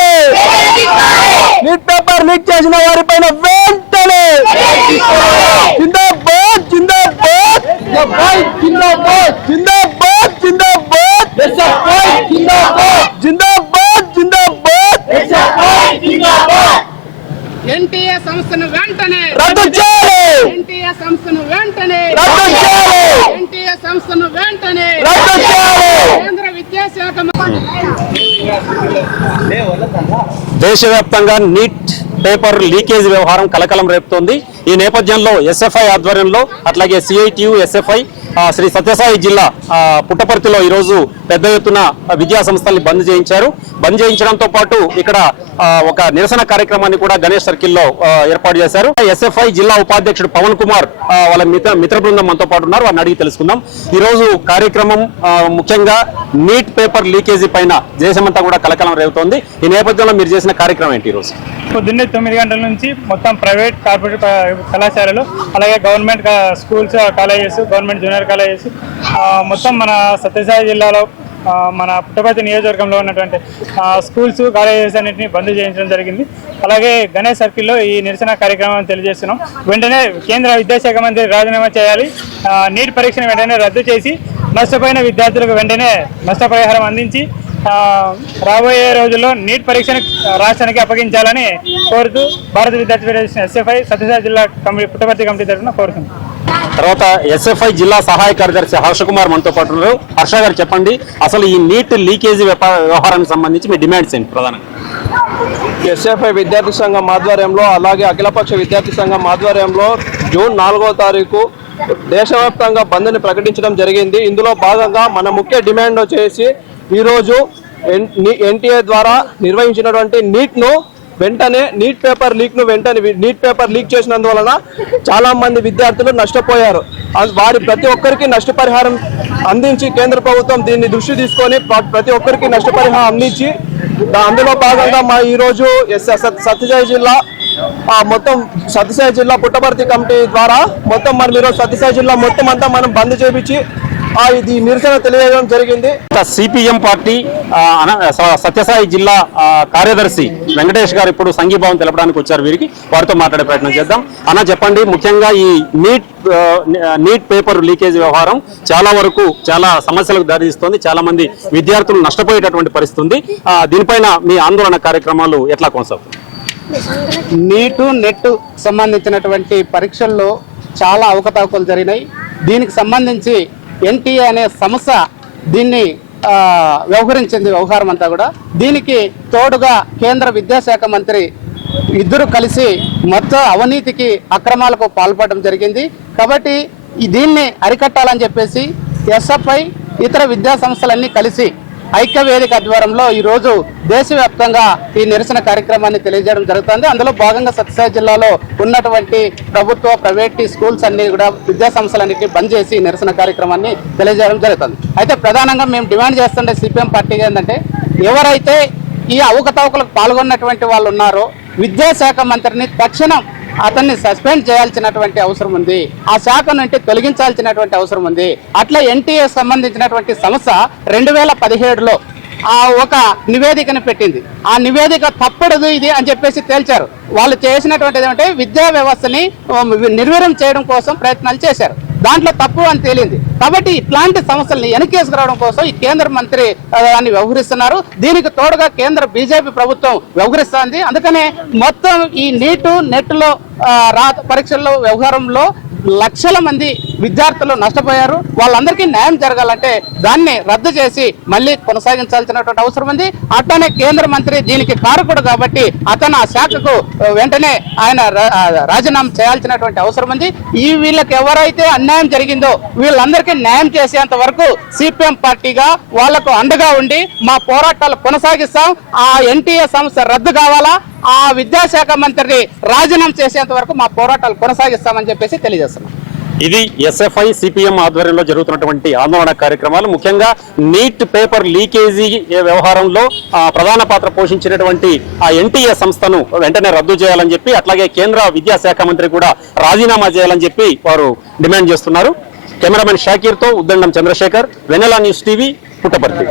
వెంటనే neat paper leak చేసిన వారిపైన వెంటనే జిందాబాద్ జిందాబాద్ జిందాబాద్ జిందాబాద్ జిందాబాద్ జిందాబాద్ జిందాబాద్ ఎన్టీఏ సంస్థను వెంటనే రద్దు చేయాలి. ఎన్టీఏ సంస్థను వెంటనే రద్దు చేయాలి. ఎన్టీఏ సంస్థను వెంటనే రద్దు చేయాలి. కేంద్ర విద్యాశాఖ దేశవ్యాప్తంగా నీట్ పేపర్ లీకేజ్ వ్యవహారం కలకలం రేపుతోంది. ఈ నేపథ్యంలో ఎస్ఎఫ్ఐ ఆధ్వర్యంలో అట్లాగే సిఐటియు ఎస్ఎఫ్ఐ శ్రీ సత్యసాయి జిల్లా పుట్టపర్తిలో ఈరోజు పెద్ద ఎత్తున విద్యా సంస్థల్ని బంద్ చేయించారు. బంద్ చేయించడంతో పాటు ఇక్కడ ఒక నిరసన కార్యక్రమాన్ని కూడా గణేష్ సర్కిల్లో ఏర్పాటు చేశారు. ఎస్ఎఫ్ఐ జిల్లా ఉపాధ్యక్షుడు పవన్ కుమార్ వాళ్ళ మిత్ర బృందం మనతో పాటు ఉన్నారు. వారిని అడిగి తెలుసుకుందాం. ఈ రోజు కార్యక్రమం ముఖ్యంగా నీట్ పేపర్ లీకేజీ పైన దేశమంతా కూడా కలకలం రేపుతోంది. ఈ నేపథ్యంలో మీరు చేసిన కార్యక్రమం ఏంటి? ఈ రోజు పొద్దున్నే 9 గంటల నుంచి మొత్తం ప్రైవేట్ కార్పొరేట్ కళాశాలలు అలాగే government schools colleges government junior colleges మొత్తం మన సత్యసాయి జిల్లాలో మన పుట్టపర్తి నియోజకవర్గంలో ఉన్నటువంటి స్కూల్స్ కాలేజెస్ అన్నింటినీ బంద్ చేయించడం జరిగింది. అలాగే గణేష్ సర్కిల్లో ఈ నిరసన కార్యక్రమాన్ని తెలియజేస్తున్నాం. వెంటనే కేంద్ర విద్యాశాఖ మంత్రి రాజీనామా చేయాలి. నీట్ పరీక్షను వెంటనే రద్దు చేసి నష్టపోయిన విద్యార్థులకు వెంటనే నష్టపరిహారం అందించి రాబోయే రోజుల్లో నీట్ పరీక్షను రాష్ట్రానికి అప్పగించాలని కోరుతూ భారత విద్యార్థి ఫెడరేషన్ ఎస్ఎఫ్ఐ సత్యసాయి జిల్లా పుట్టపర్తి కమిటీ తరఫున కోరుతుంది. తర్వాత ఎస్ఎఫ్ఐ జిల్లా సహాయ కార్యదర్శి హర్ష కుమార్ మనతో పాటు ఉన్నారు. హర్ష గారు చెప్పండి, అసలు ఈ నీట్ లీకేజీ వ్యవహారానికి సంబంధించి మీ డిమాండ్స్ ఏంటి ప్రధానంగా? ఎస్ఎఫ్ఐ విద్యార్థి సంఘం ఆధ్వర్యంలో అలాగే అఖిలపక్ష విద్యార్థి సంఘం ఆధ్వర్యంలో జూన్ 4వ తారీఖు దేశవ్యాప్తంగా బంద్ని ప్రకటించడం జరిగింది. ఇందులో భాగంగా మన ముఖ్య డిమాండ్ వచ్చేసి ఈరోజు ఎన్టీఏ ద్వారా నిర్వహించినటువంటి నీట్ పేపర్ లీక్ చేసినందువలన చాలా మంది విద్యార్థులు నష్టపోయారు. వారి ప్రతి ఒక్కరికి నష్టపరిహారం అందించి కేంద్ర ప్రభుత్వం దీన్ని దృష్టి తీసుకొని ప్రతి ఒక్కరికి నష్టపరిహారం అందించి అందులో భాగంగా మా ఈరోజు సత్యసాయి జిల్లా మొత్తం సత్యసాయి జిల్లా పుట్టపర్తి కమిటీ ద్వారా మొత్తం మనం ఈరోజు సత్యసాయి జిల్లా మొత్తం అంతా మనం బంద్ చేపించి ఇది నిరసన తెలియజేయడం జరిగింది. సిపిఎం పార్టీ సత్యసాయి జిల్లా కార్యదర్శి వెంకటేష్ గారు ఇప్పుడు సంఘీభావం తెలపడానికి వచ్చారు. వీరికి వారితో మాట్లాడే ప్రయత్నం చేద్దాం. అన్న చెప్పండి, ముఖ్యంగా ఈ నీట్ పేపర్ లీకేజ్ వ్యవహారం చాలా సమస్యలకు దారితీస్తోంది. చాలా మంది విద్యార్థులు నష్టపోయేటటువంటి పరిస్థితి ఉంది. దీనిపైన మీ ఆందోళన కార్యక్రమాలు ఎట్లా కొనసాగుతాయి? నీటు నెట్ సంబంధించినటువంటి పరీక్షల్లో చాలా అవకతవకలు జరిగినాయి. దీనికి సంబంధించి ఎన్టీఏ అనే సంస్థ దీన్ని వ్యవహరించింది. వ్యవహారం అంతా కూడా దీనికి తోడుగా కేంద్ర విద్యాశాఖ మంత్రి ఇద్దరు కలిసి మొత్తం అవినీతికి అక్రమాలకు పాల్పడడం జరిగింది. కాబట్టి దీన్ని అరికట్టాలని చెప్పేసి ఎస్ఎఫ్ఐ ఇతర విద్యా సంస్థలన్నీ కలిసి ఐక్యవేదిక ఆధ్వర్యంలో ఈరోజు దేశవ్యాప్తంగా ఈ నిరసన కార్యక్రమాన్ని తెలియజేయడం జరుగుతుంది. అందులో భాగంగా సత్యసాయి జిల్లాలో ఉన్నటువంటి ప్రభుత్వ ప్రైవేట్ స్కూల్స్ అన్ని కూడా విద్యా సంస్థలన్నింటినీ బంద్ చేసి నిరసన కార్యక్రమాన్ని తెలియజేయడం జరుగుతుంది. అయితే ప్రధానంగా మేము డిమాండ్ చేస్తుండే సిపిఎం పార్టీగా ఏంటంటే, ఎవరైతే ఈ అవకతవకలకు పాల్గొన్నటువంటి వాళ్ళు ఉన్నారో విద్యాశాఖ మంత్రిని తక్షణం అతన్ని సస్పెండ్ చేయాల్సినటువంటి అవసరం ఉంది. ఆ శాఖ నుండి తొలగించాల్సినటువంటి అవసరం ఉంది. అట్లా ఎన్టీఏ సంబంధించినటువంటి సంస్థ 2017లో ఒక నివేదికను పెట్టింది. ఆ నివేదిక తప్పడదు ఇది అని చెప్పేసి తేల్చారు. వాళ్ళు చేసినటువంటిది ఏమంటే విద్యా వ్యవస్థని నిర్వీర్యం చేయడం కోసం ప్రయత్నాలు చేశారు. దాంట్లో తప్పు అని తేలింది. కాబట్టి ఇట్లాంటి సమస్యల్ని వెనకేసుకురావడం కోసం ఈ కేంద్ర మంత్రి దాన్ని వ్యవహరిస్తున్నారు. దీనికి తోడుగా కేంద్ర బీజేపీ ప్రభుత్వం వ్యవహరిస్తోంది. అందుకనే మొత్తం ఈ నీటు నెట్లో పరీక్షల్లో వ్యవహారంలో లక్షల మంది విద్యార్థులు నష్టపోయారు. వాళ్ళందరికీ న్యాయం జరగాలంటే దాన్ని రద్దు చేసి మళ్ళీ కొనసాగించాల్సినటువంటి అవసరం ఉంది. అట్లనే కేంద్ర మంత్రి దీనికి కారకుడు కాబట్టి అతను ఆ శాఖకు వెంటనే ఆయన రాజీనామా చేయాల్సినటువంటి అవసరం ఉంది. వీళ్ళకి ఎవరైతే అన్యాయం జరిగిందో వీళ్ళందరికీ న్యాయం చేసేంత వరకు సిపిఎం పార్టీగా వాళ్లకు అండగా ఉండి మా పోరాటాలు కొనసాగిస్తాం. ఆ ఎన్టీఏ సంస్థ రద్దు కావాలా, ఆ విద్యాశాఖ మంత్రిని రాజీనామా చేసేంత వరకు మా పోరాటాలు కొనసాగిస్తామని చెప్పేసి తెలియజేస్తున్నాం. ఇది ఎస్ఎఫ్ఐ సిపిఎం ఆధ్వర్యంలో జరుగుతున్నటువంటి ఆందోళన కార్యక్రమాలు. ముఖ్యంగా నీట్ పేపర్ లీకేజీ వ్యవహారంలో ప్రధాన పాత్ర పోషించినటువంటి ఆ ఎన్టీఏ సంస్థను వెంటనే రద్దు చేయాలని చెప్పి, అట్లాగే కేంద్ర విద్యాశాఖ మంత్రి కూడా రాజీనామా చేయాలని చెప్పి వారు డిమాండ్ చేస్తున్నారు. కెమెరామెన్ షాకీర్తో ఉద్దండం చంద్రశేఖర్, వెన్నెల న్యూస్ టీవీ, పుట్టపర్తి.